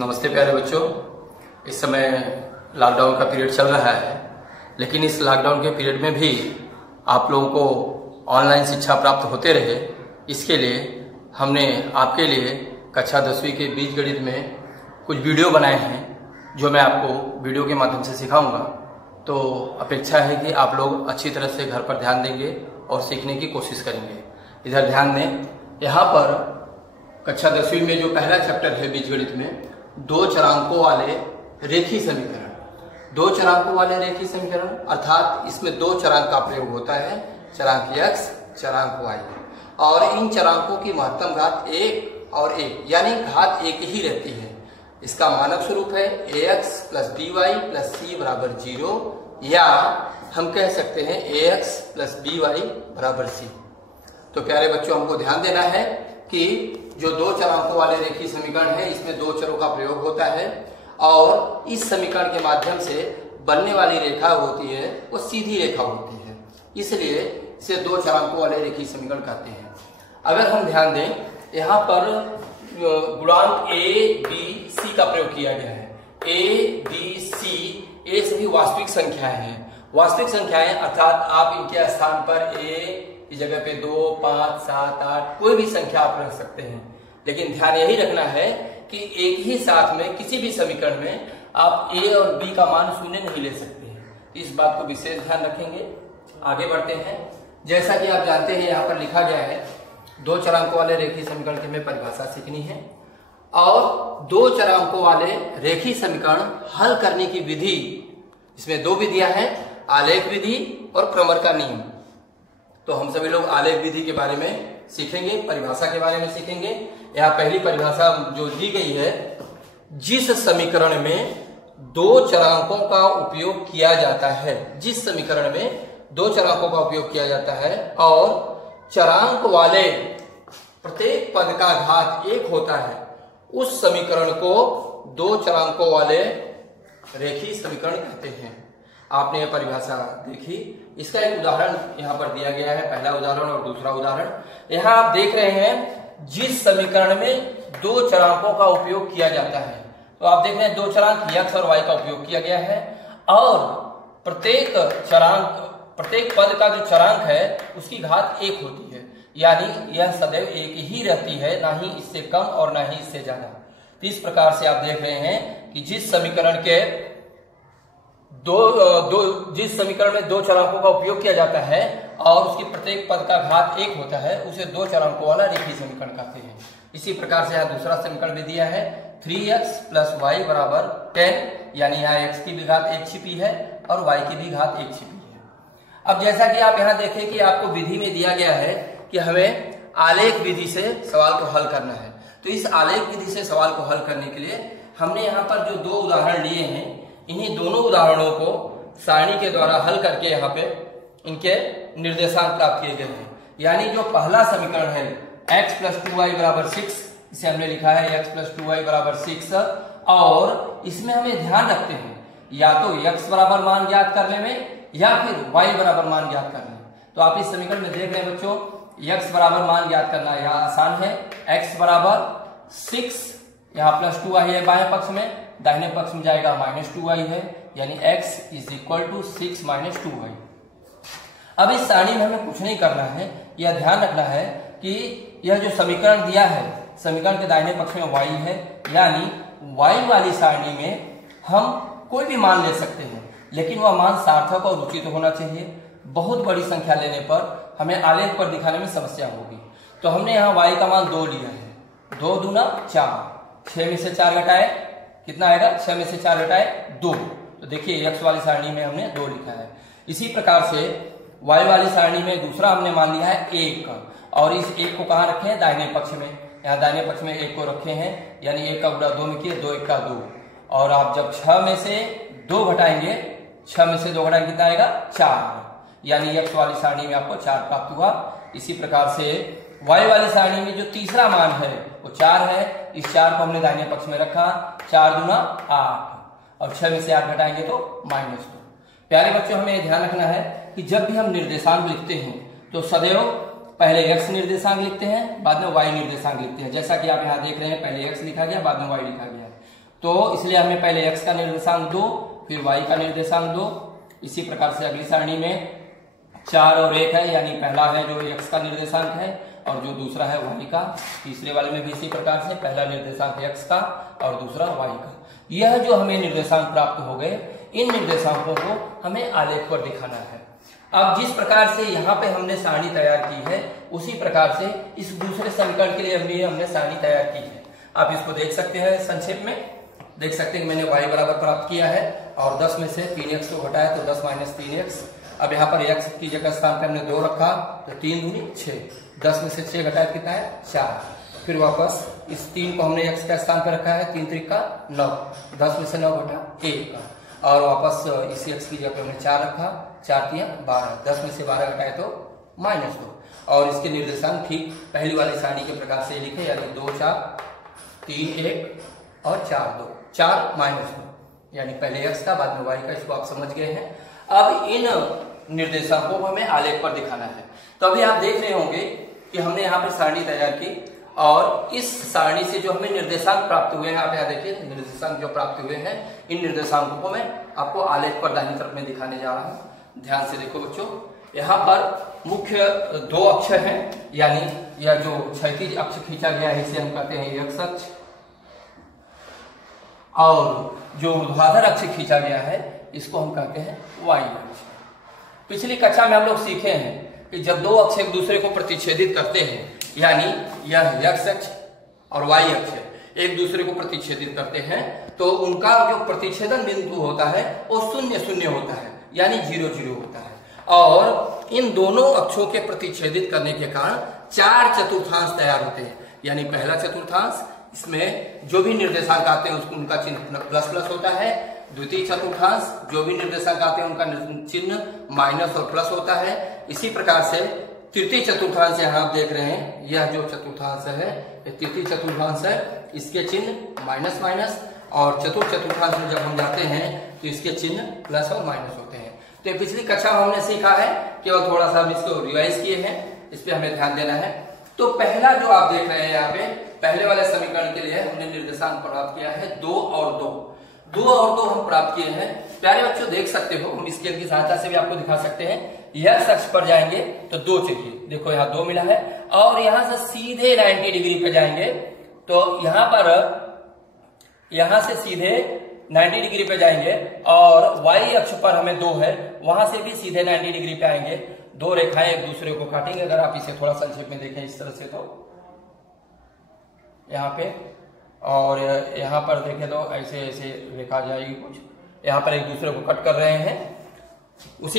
नमस्ते प्यारे बच्चों। इस समय लॉकडाउन का पीरियड चल रहा है, लेकिन इस लॉकडाउन के पीरियड में भी आप लोगों को ऑनलाइन शिक्षा प्राप्त होते रहे, इसके लिए हमने आपके लिए कक्षा 10वीं के बीजगणित में कुछ वीडियो बनाए हैं जो मैं आपको वीडियो के माध्यम से सिखाऊंगा। तो अपेक्षा है कि आप लोग अच्छी तरह से घर पर ध्यान देंगे और सीखने की कोशिश करेंगे। इधर ध्यान दें, यहाँ पर कक्षा 10वीं में जो पहला चैप्टर है बीजगणित में, दो चरांकों वाले रेखीय समीकरण। दो चरांकों वाले रेखीय समीकरण अर्थात इसमें दो चरांक का प्रयोग होता है, चरांक x, चरांक y, और इन चरांकों की महत्तम घात 1 और 1 यानी घात 1 ही रहती है। इसका मानक स्वरूप है ax plus by plus c बराबर 0, या हम कह सकते हैं ax प्लस by बराबर c। तो प्यारे बच्चों, हमको ध्यान देना है कि जो दो चरांकों वाले रेखीय समीकरण है, इसमें दो चरों का प्रयोग होता है और इस समीकरण के माध्यम से बनने वाली रेखा होती है वो सीधी रेखा होती है, इसलिए इसे दो चरांकों वाले रेखीय समीकरण कहते हैं। अगर हम ध्यान दें, यहाँ पर गुणांक a, b, c का प्रयोग किया गया है। a, b, c ये सभी वास्तविक संख्याएं हैं। वास्तविक संख्याएं अर्थात आप इनके स्थान पर a की जगह पे 2, 5, 7, 8 कोई भी संख्या आप रख सकते हैं, लेकिन ध्यान यही रखना है कि एक ही साथ में किसी भी समीकरण में आप a और b का मान शून्य नहीं ले सकते हैं। इस बात को विशेष ध्यान रखेंगे। आगे बढ़ते हैं। जैसा कि आप जानते हैं, यहाँ पर लिखा गया है दो चरांकों वाले रेखीय समीकरण की हमें परिभाषा सीखनी है, और दो चरांकों वाले रेखीय समीकरण हल करने की विधि, इसमें दो विधियां हैं, आलेख विधि और क्रमर का नियम। तो हम सभी लोग आलेख विधि के बारे में सीखेंगे, परिभाषा के बारे में सीखेंगे। यहाँ पहली परिभाषा जो दी गई है, जिस समीकरण में दो चरांकों का उपयोग किया जाता है, जिस समीकरण में दो चरांकों का उपयोग किया जाता है और चरांक वाले प्रत्येक पद का घात 1 होता है, उस समीकरण को दो चरांकों वाले रेखीय समीकरण कहते हैं। आपने यह परिभाषा देखी। इसका एक उदाहरण यहाँ पर दिया गया है, पहला उदाहरण और दूसरा उदाहरण। यहाँ आप देख रहे हैं जिस समीकरण में दो चरांकों का उपयोग किया जाता है, तो आप देख रहे हैं दो चरांक x और y का उपयोग किया गया है, और प्रत्येक पद का जो चरांक है उसकी घात 1 होती है, यानी यह सदैव एक ही रहती है, ना ही इससे कम और ना ही इससे ज्यादा। तो इस प्रकार से आप देख रहे हैं कि जिस समीकरण में दो चरांकों का उपयोग किया जाता है और उसकी प्रत्येक पद का घात 1 होता है, उसे दो चरांकों वाला रेखीय समीकरण कहते हैं। इसी प्रकार से यहाँ दूसरा समीकरण भी दिया है, 3x प्लस y बराबर 10, यानी यहाँ x की भी घात 1 छिपी है और y की भी घात 1 छिपी है। अब जैसा कि आप यहाँ देखें कि आपको विधि में दिया गया है कि हमें आलेख विधि से सवाल को हल करना है, तो इस आलेख विधि से सवाल को हल करने के लिए हमने यहाँ पर जो दो उदाहरण लिए हैं, इन्हीं दोनों उदाहरणों को सारणी के द्वारा हल करके यहाँ पे इनके निर्देशांक प्राप्त किए गए हैं। यानी जो पहला समीकरण है x प्लस 2y बराबर 6, इसे हमने लिखा है x प्लस 2y बराबर 6, और इसमें हमें ध्यान रखते हैं या तो x बराबर मान ज्ञात करने में या फिर y बराबर मान ज्ञात करने में। तो आप इस समीकरण में देख रहे हैं बच्चों, x बराबर मान ज्ञात करना यहाँ आसान है। x बराबर 6, यहाँ प्लस 2y है बाएं पक्ष में, दाहिने पक्ष में जाएगा माइनस 2y है, यानी x is equal to 6 minus 2y। अब इस सारणी में हमें कुछ नहीं करना है, यह ध्यान रखना है कि यह जो समीकरण दिया है, समीकरण के दाहिने पक्ष में y है, यानी y वाली सारणी में हम कोई भी मान ले सकते हैं, लेकिन वह मान सार्थक और उचित होना चाहिए। बहुत बड़ी संख्या लेने पर हमें आलेख पर दिखाने में समस्या होगी। तो हमने यहाँ y का मान 2 लिया है, 2 दूना 4, 6 में से 4 घटाए कितना आएगा, 6 में से 4 घटाए 2। तो देखिए x वाली सारणी में हमने 2 लिखा है। इसी प्रकार से y वाली सारणी में दूसरा हमने मान लिया है 1, और इस 1 को कहाँ रखे हैं, दाहिने पक्ष में। यहाँ दाहिने पक्ष में 1 को रखे हैं, यानी 1 का गुणा 2 में किए, 2 1 का 2, और आप जब 6 में से 2 घटाएंगे, 6 में से 2 घटाएंगे कितना आएगा, 4, यानी x वाली सारणी में आपको 4 प्राप्त हुआ। इसी प्रकार से y वाली सारणी में जो तीसरा मान है वो 4 है, इस 4 को हमने दाहिने पक्ष में रखा, 4 दूना 8, और 6 में से 8 घटाएंगे तो -2। प्यारे बच्चों, हमें ध्यान रखना है कि जब भी हम निर्देशांक लिखते हैं तो सदैव पहले x निर्देशांक लिखते हैं, बाद में y निर्देशांक लिखते हैं। जैसा कि आप यहाँ देख रहे हैं, पहले x लिखा गया, बाद में y लिखा गया। तो इसलिए हमें पहले x का निर्देशांक 2, फिर y का निर्देशांक 2। इसी प्रकार से अगली सारणी में 4 और 1 है, यानी पहला है जो x का निर्देशांक है और जो दूसरा है y का। तीसरे वाले में भी इसी प्रकार से पहला निर्देशांक है x का और दूसरा y का। यह जो हमें निर्देशांक प्राप्त हो गए, इन निर्देशांकों को हमें आलेख पर दिखाना है। अब जिस प्रकार से यहाँ पे हमने सारणी तैयार की है, उसी प्रकार से इस दूसरे समीकरण के लिए भी हमने सारणी तैयार की है। आप इसको देख सकते हैं, संक्षेप में देख सकते हैं कि मैंने y बराबर प्राप्त किया है और 10 में से 3x को घटाया तो 10 माइनस 3x। अब यहाँ पर x की जगह स्थान पे हमने 2 रखा तो 3 दूनी 6, 10 में से 6 घटाया कितना है 4। फिर वापस इस 3 को हमने x का स्थान पे रखा है, 3 त्रिका 9, 10 में से 9 घटा 1 का, और वापस इसी x की जगह पे हमने 4 रखा, 4 3 12, 10 में से 12 घटाए तो -2। और इसके निर्देशांक ठीक पहली वाली सारणी के प्रकार से लिखे, यानी 2 4 3 1 और 4 2, 4 -2, यानी पहले x का बाद में y का। इसको आप समझ गए हैं। अब इन निर्देशांकों को हमें आलेख पर दिखाना है। तो अभी आप देख रहे होंगे कि हमने यहाँ पर सारणी तैयार की और इस सारणी से जो हमें निर्देशांक प्राप्त हुए हैं, आप यहाँ देखिए निर्देशांक जो प्राप्त हुए हैं, इन निर्देशांकों को मैं आपको आलेख पर दाहिनी तरफ में दिखाने जा रहा हूँ। ध्यान से देखो बच्चों, यहाँ पर मुख्य 2 अक्ष हैं, यानी यह जो क्षैतिज अक्ष खींचा गया है इसे हम कहते हैं x अक्ष, और जो ऊर्ध्वाधर अक्ष खींचा गया है इसको हम कहते हैं y अक्ष। पिछली कक्षा में हम लोग सीखे हैं कि जब 2 अक्ष एक दूसरे को प्रतिच्छेदित करते हैं, यानी यह x अक्ष और y अक्ष एक दूसरे को प्रतिच्छेदित करते हैं, तो उनका जो प्रतिच्छेदन बिंदु होता है वो 0 0 होता है, यानी 0 0 होता है। और इन दोनों अक्षों के प्रतिच्छेदित करने के कारण 4 चतुर्थांश तैयार होते हैं, यानी पहला चतुर्थांश, इसमें जो भी निर्देशांक आते हैं उसको उनका चिन्ह प्लस प्लस होता है। द्वितीय चतुर्थांश जो भी निर्देशांक आते हैं उनका चिन्ह माइनस और प्लस होता है। इसी प्रकार से तृतीय चतुर्थांश यहाँ आप देख रहे हैं, यह जो चतुर्थांश है ये तृतीय चतुर्थांश है, इसके चिन्ह माइनस माइनस, और चतुर्थ चतुर्थांश में जब हम जाते हैं तो इसके चिन्ह प्लस और माइनस होते हैं। तो पिछली कक्षा में हमने सीखा है, केवल थोड़ा सा हम इसको रिवाइज किए हैं, इस पर हमें ध्यान देना है। तो पहला जो आप देख रहे हैं यहाँ पे, पहले वाले समीकरण के लिए हमने निर्देशांक प्राप्त किया है 2 और 2 हम प्राप्त किए हैं। प्यारे बच्चों देख सकते हो, हम स्केल की सहायता से भी आपको दिखा सकते हैं। यह अक्ष पर जाएंगे तो 2 चाहिए, देखो यहाँ 2 मिला है, और यहाँ से सीधे 90 डिग्री पे जाएंगे तो यहाँ से सीधे 90 डिग्री पे जाएंगे, और y अक्ष पर हमें 2 है, वहां से भी सीधे 90 डिग्री पे आएंगे। 2 रेखाएं एक दूसरे को काटेंगे। अगर आप इसे थोड़ा संक्षेप में देखें इस तरह से, तो यहाँ पे और यहाँ पर देखें तो ऐसे ऐसे रेखा जाएगी कुछ, यहाँ पर एक दूसरे को कट कर रहे हैं। उसी